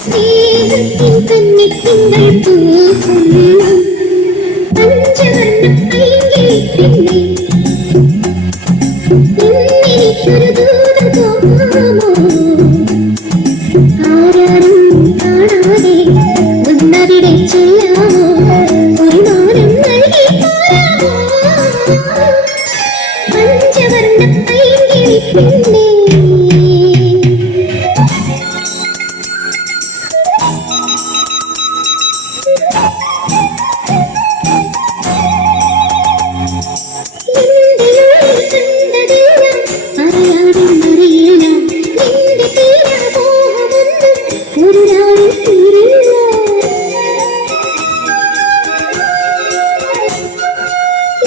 സ്നേഹത്തിൻ കന്നിത്തിങ്കൾ പൂക്കുന്നു പഞ്ചവർണ പൈങ്കിളി പിന്നെ ഇന്നെനിക്കൊരു ദൂരം പോകാമോ ആരാരും കാണാതെ ഒന്നവിടെ ചെല്ലാമോ ഒരു മാനം നൽകി പോരാമോ പഞ്ചവർണ പൈങ്കിളി പെണ്ണേ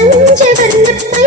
பஞ்சவர்ணத்தை